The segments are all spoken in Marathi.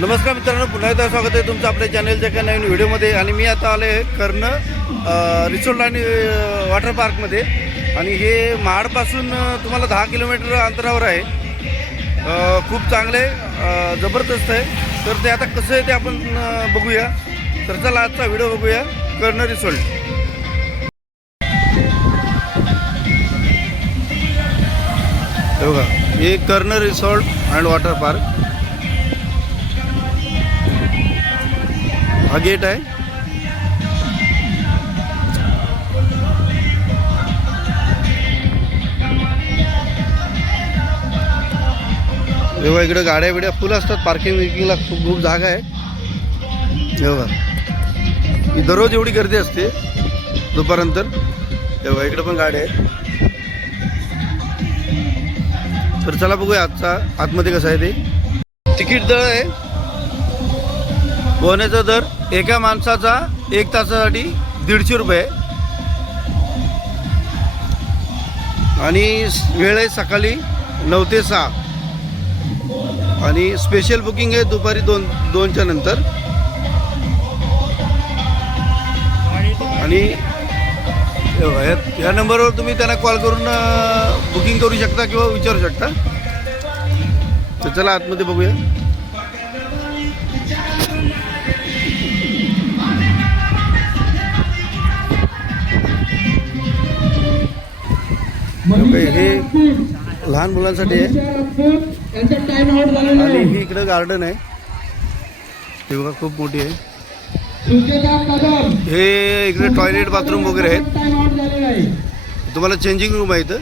नमस्कार मित्रांनो, पुन्हा एकदा स्वागत आहे तुमचं आपल्या चॅनलच्या एका नवीन व्हिडिओमध्ये. आणि मी आता आले कर्ण रिसोर्ट आणि वॉटर पार्कमध्ये. आणि हे महाडपासून तुम्हाला 10 किलोमीटर अंतरावर आहे. खूप चांगले जबरदस्त आहे. तर ते आता कसं आहे ते आपण बघूया. तर चला आजचा व्हिडिओ बघूया. कर्ण रिसोर्ट हे बघा, हे कर्ण रिसोर्ट अँड वॉटर पार्क. हा गेट आहे. तेव्हा इकडे गाड्या बिड्या फुल असतात. पार्किंग विकिंगला खूप जागा आहे. तेव्हा दररोज एवढी गर्दी असते दुपारनंतर. तेव्हा इकडे पण गाड्या आहेत. तर चला बघूया आजचा आतमध्ये कसं आहे ते. तिकीट दर आहे. पोहण्याचा दर एका माणसाचा 1 तासासाठी 150 रुपये. आणि वेळ आहे सकाळी 9 ते 6. आणि स्पेशल बुकिंग आहे दुपारी 2च्या नंतर. आणि या नंबरवर तुम्ही त्यांना कॉल करून बुकिंग करू शकता किंवा विचारू शकता. तर चला आतमध्ये बघूया. हे लहान मुलांसाठी आहे. आणि ही इकडे गार्डन आहे. हे बघा खूप मोठी आहे. हे इकडे टॉयलेट बाथरूम वगैरे आहेत. तुम्हाला चेंजिंग रूम आहे इथं.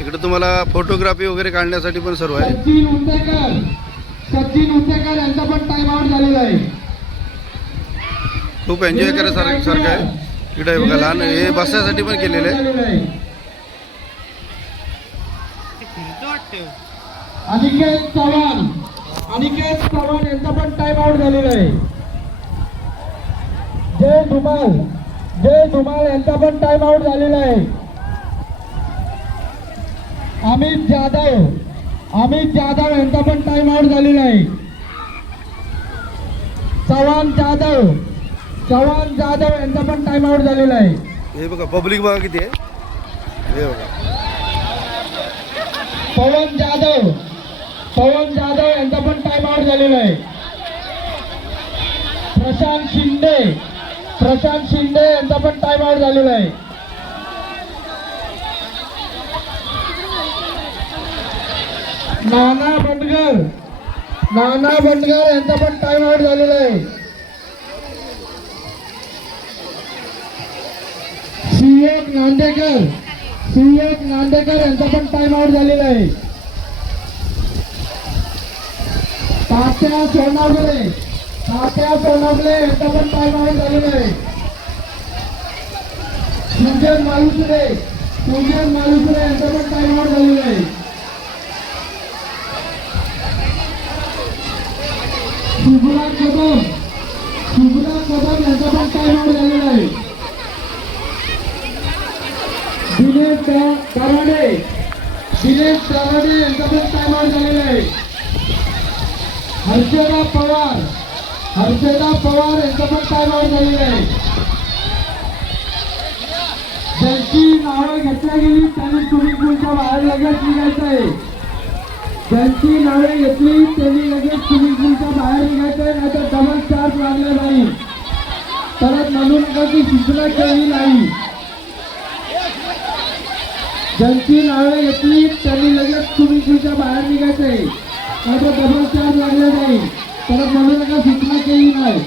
इकडे तुम्हाला फोटोग्राफी वगैरे काढण्यासाठी पण सर्व आहे. खूप एन्जॉय करायसारखं आहे. इकडे बघा लहान हे बसण्यासाठी पण केलेलं आहे. अनिकेत चव्हाण यांचा पण टाइम आउट झालेला आहे. जय धुमाल यांचा पण टाइम आउट झालेला आहे. अमित जाधव यांचा पण टाइम आउट झालेला आहे. चव्हाण जाधव यांचा पण टाइम आउट झालेला आहे. हे बघा पब्लिक बघा किती आहे. हे बघा पवन जाधव यांचा पण टाइम आउट झालेला आहे. प्रशांत शिंदे यांचा पण टाइम आउट झालेला आहे. नाना बंडगर यांचा पण टाइम आउट झालेला आहे. सिएक नांदेकर यांचा पण टाइम आउट झालेला आहे. तात्या सोनावले यांचा पण टाइम आउट झालेला आहे. सुजन मालुसरे यांचा पण टाइम आउट झालेला आहे. शुभ्रा कदम यांचा पण टाइम आउट झालेला आहे. दिनेश दराडे यांचा पण टाइम आउट झालेला आहे. हर्षदा पवार यांचा पण टाइम आउट झालेला आहे. ज्यांची नावं घेतल्या गेली त्यांनी स्विमिंग पूलच्या बाहेर लगेच निघायचं आहे. ज्यांची नावे घेतली त्यांनी लगेच स्विमिंग पूलच्या बाहेर निघायचं आहे. नाहीतर डबल चार्ज लागले नाही. परत म्हणू नका की सूचना केली नाही. ज्यांची नावे घेतली त्यांनी लगेच स्विमिंग पूलच्या बाहेर निघायचं आहे. नाहीतर डबल चार्ज लागले नाही. परत म्हणू नका सूचना केली नाही.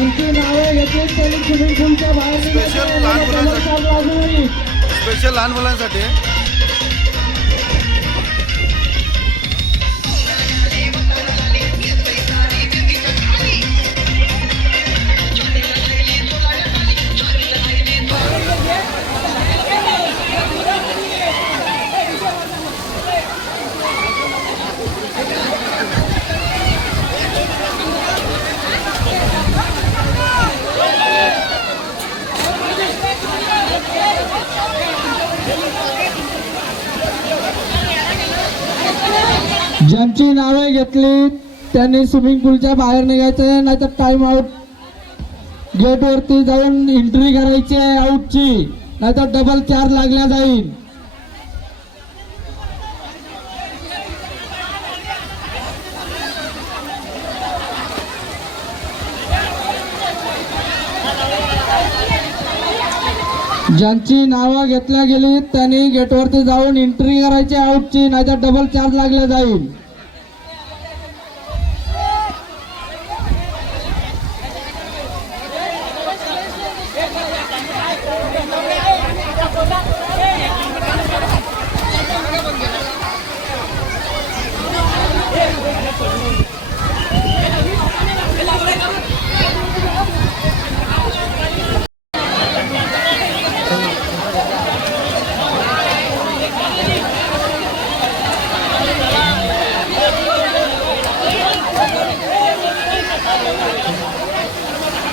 ज्यांची नावे घेतली त्यांनी स्विमिंग पूलच्या बाहेर Special निघायचं लहान नाही तर मुलांसाठी. डबल चार्ज लागू होईल. स्पेशल लहान मुलांसाठी आहे. ज्यांची नावे घेतली त्यांनी स्विमिंग पूलच्या बाहेर निघायचं नाही तर टाइम आउट गेट वरती जाऊन एंट्री करायची आहे आउटची नाही तर डबल चार्ज लागला जाईल. ज्यांची नावं घेतल्या गेली त्यांनी गेटवरती जाऊन एंट्री करायची आउटची नाही तर डबल चार्ज लागला जाईल.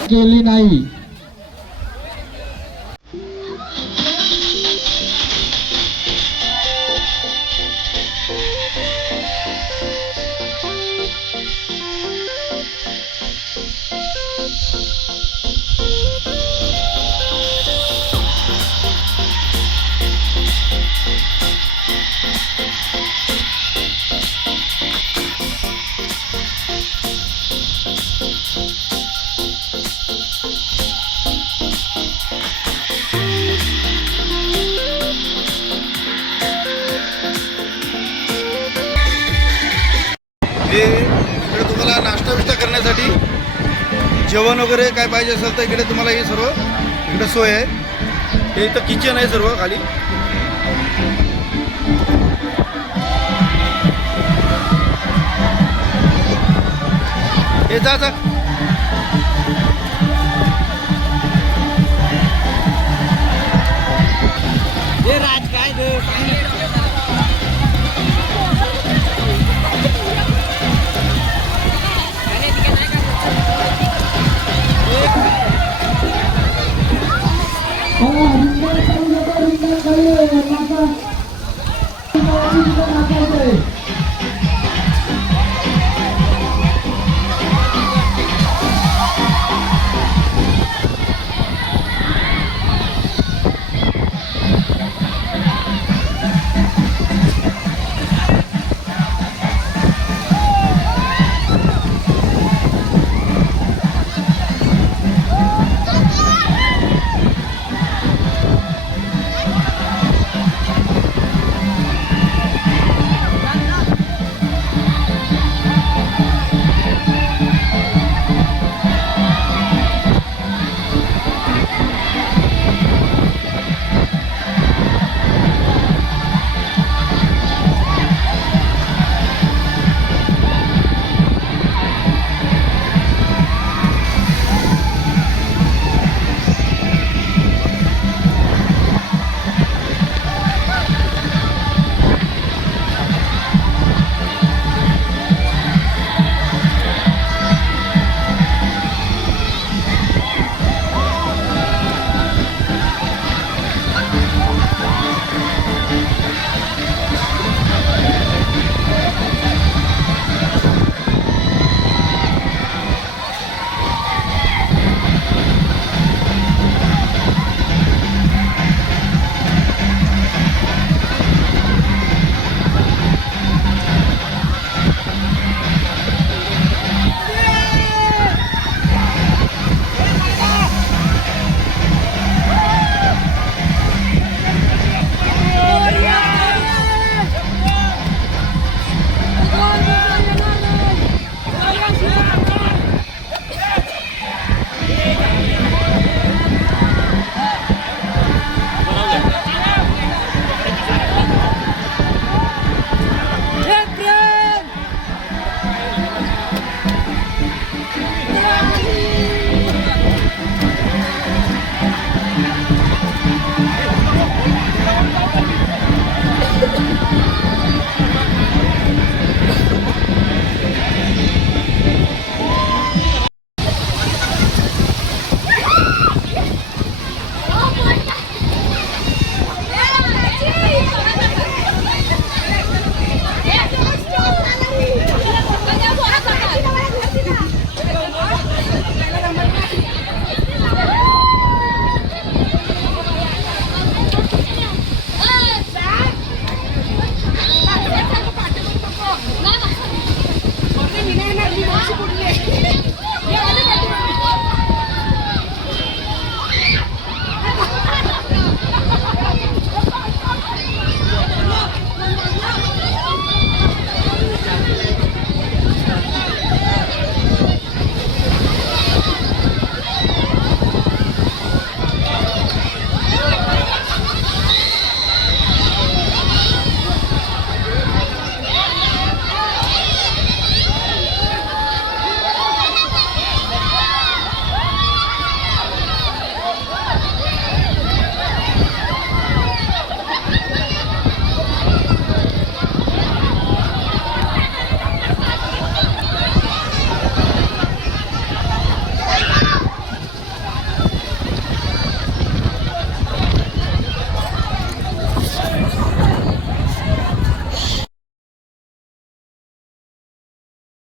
केली नाही. हे इकडे तुम्हाला नाश्ता बिष्टा करण्यासाठी जेवण वगैरे काय पाहिजे असेल तर इकडे तुम्हाला हे सर्व इकडे सोय आहे. हे इथं किचन आहे सर्व खाली. हे जा जा हे राज काय